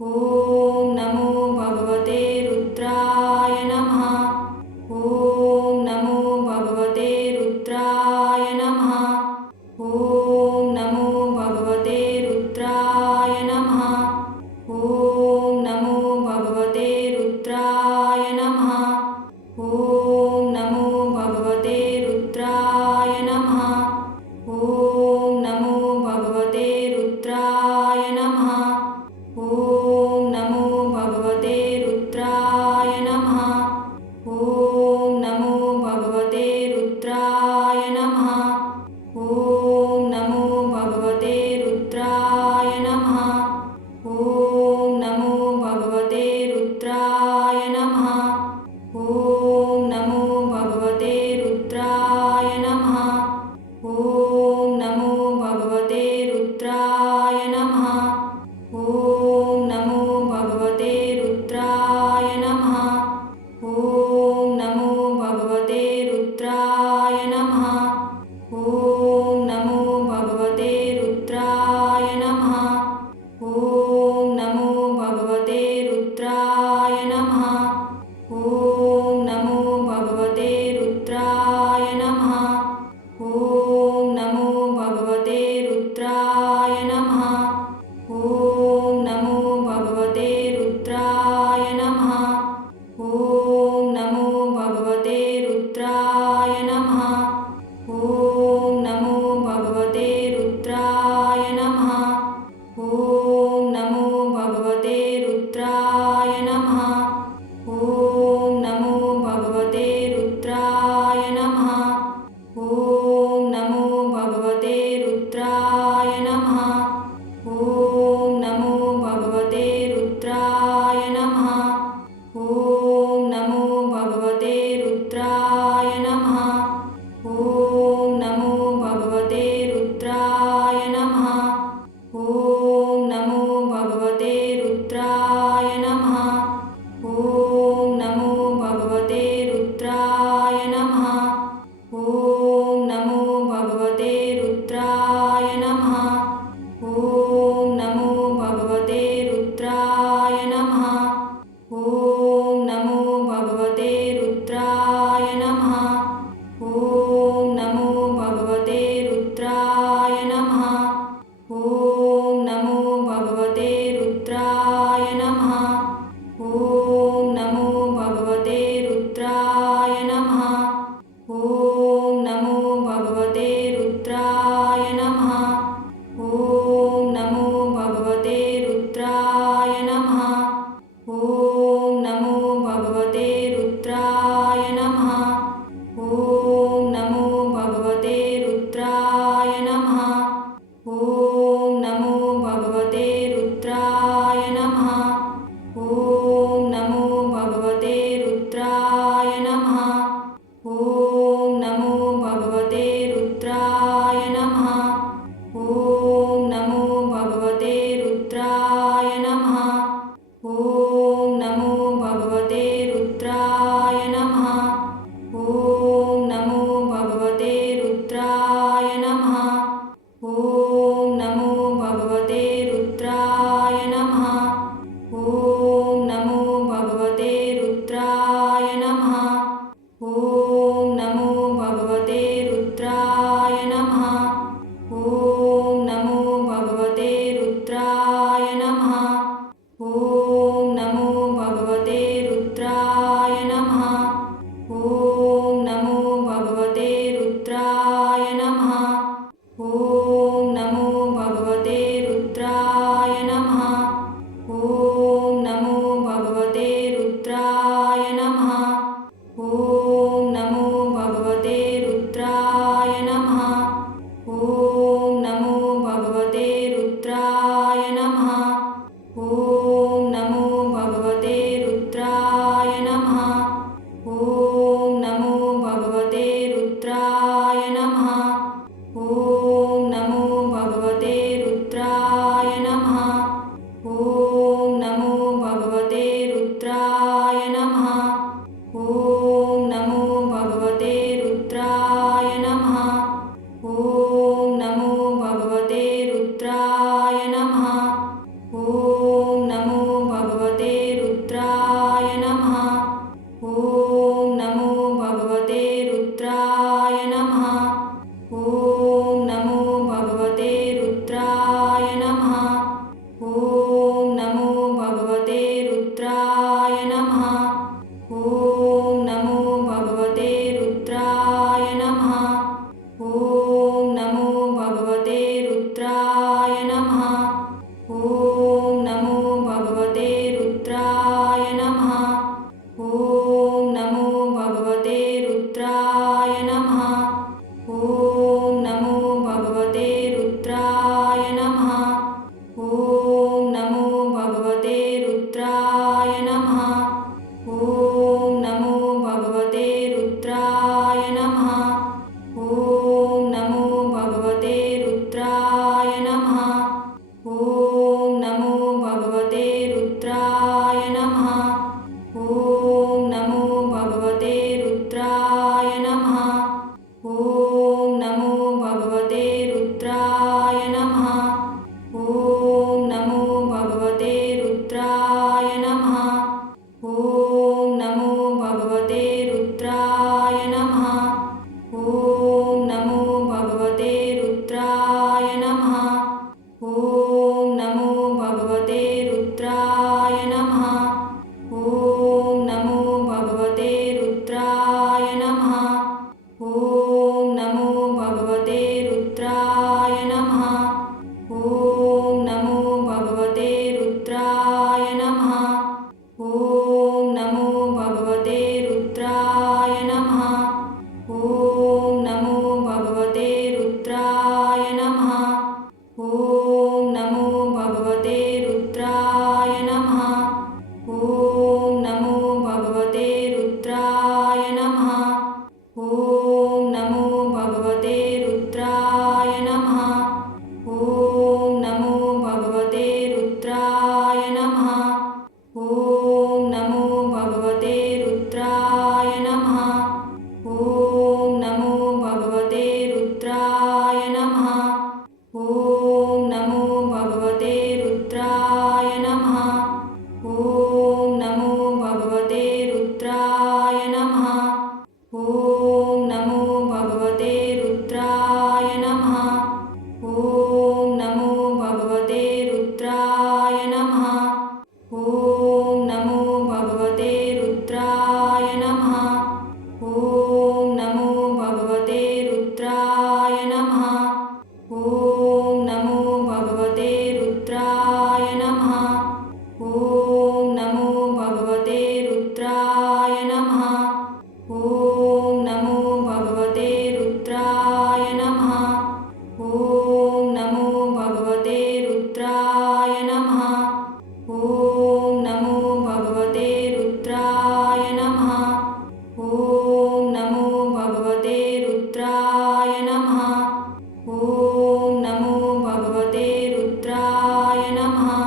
Oh. नमः O Namaha.